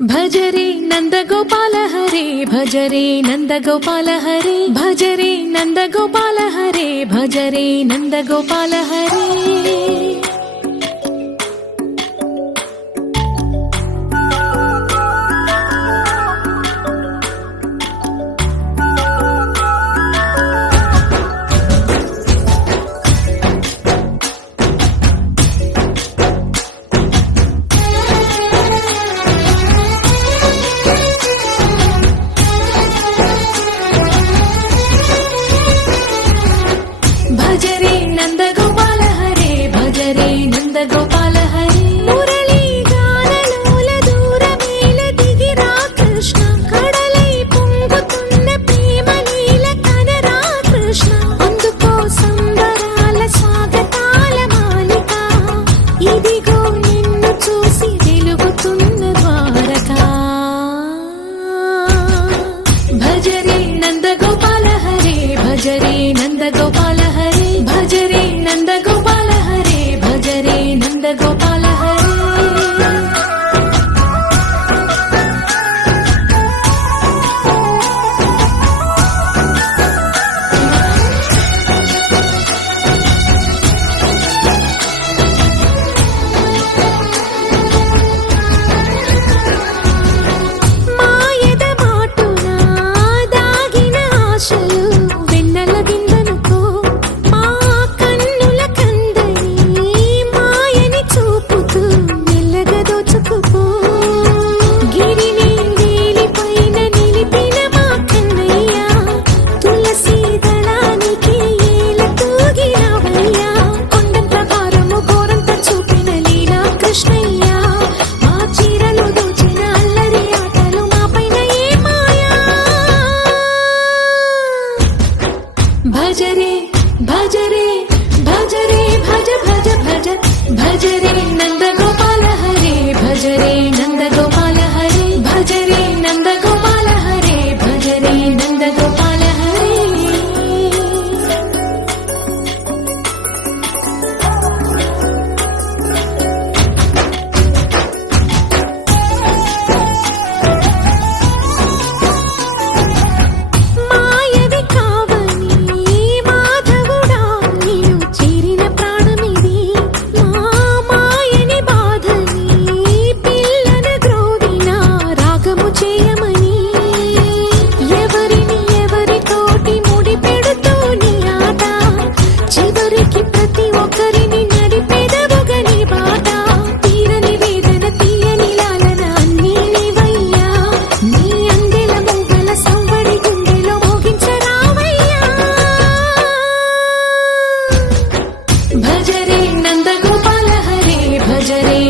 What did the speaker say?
भजरे नंदगोपाल हरे भजरे नंदगोपाल हरे भजरे नंदगोपाल हरे भजरे नंदगोपाल हरे भजरे नंदगोपाल हरे भजरे नंदगोपाल हरे मुरली गानलोल दूरमेल दिगिरा कृष्ण कड़लै పొంగుతున్న ప్రేమ నీల కనరా కృష్ణ అందుకో సంబరాల స్వాగతాల మాలిక ఇదిగో నిన్ను చూసి వెలుగుతున్న ద్వారకా భజరే నందగోపాల హరే భజరే नंदगोपाल हरे भजरे नंदगोपाल हरे भजरे नंदगोपाल हरे మాయద మాటునా దాగిన ఆశలు भजरे भजरे भजरे भज भज भज भजरे नंदगोपाल हरे भजरे नंदगोपाल हरे भजरे नंदगोपाल हरे भजरे नंदगोपाल हरे भजरे नंदगोपाल हरे भजरे